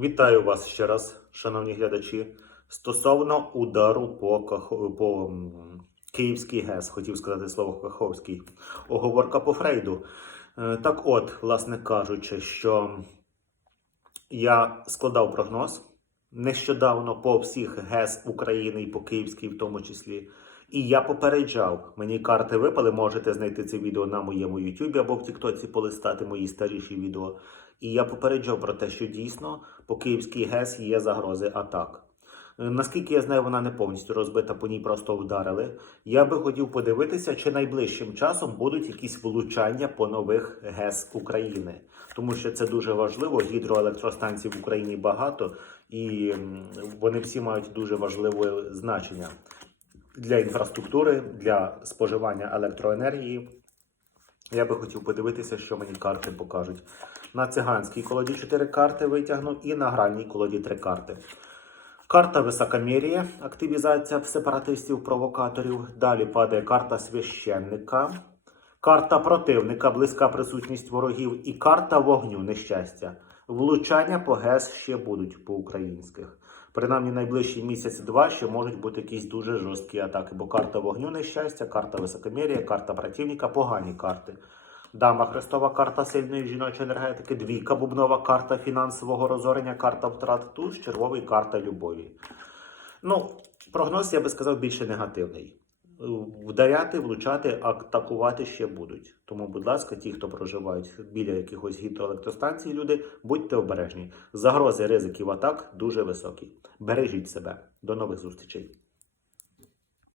Вітаю вас ще раз, шановні глядачі. Стосовно удару по, Кахо- по Київський ГЕС, хотів сказати слово Каховський. Оговорка по Фрейду. Е, Так от, власне кажучи, що я складав прогноз нещодавно по всіх ГЕС України і по Київській в тому числі. І я попереджав, мені карти випали, можете знайти це відео на моєму YouTube або в Тіктоці полистати мої старіші відео. І я попереджав про те, що дійсно по Київській ГЕС є загрози атак. Е, Наскільки я знаю, вона не повністю розбита, по ній просто вдарили. Я би хотів подивитися, чи найближчим часом будуть якісь влучання по нових ГЕС України, тому що це дуже важливо. Гідроелектростанцій в Україні багато, і вони всі мають дуже важливе значення для інфраструктури, для споживання електроенергії. Я би хотів подивитися, що мені карти покажуть. На циганській колоді 4 карти витягну і на гральній колоді 3 карти. Карта Високомір'я, активізація сепаратистів-провокаторів. Далі падає карта священника, карта противника, близька присутність ворогів, і карта вогню нещастя. Влучання по ГЕС ще будуть по українських. Принаймні найближчий місяць-два ще можуть бути якісь дуже жорсткі атаки, бо карта вогню нещастя, карта високомір'я, карта противника погані карти. Дама Христова карта сильної жіночої енергетики, двійка бубнова карта фінансового розорення, карта втрат туз, червовий карта любові. Ну, прогноз, я би сказав, більше негативний. Вдаряти, влучати, атакувати ще будуть. Тому, будь ласка, ті, хто проживають біля якихось гідроелектростанцій, люди, будьте обережні. Загрози ризиків атак дуже високі. Бережіть себе. До нових зустрічей.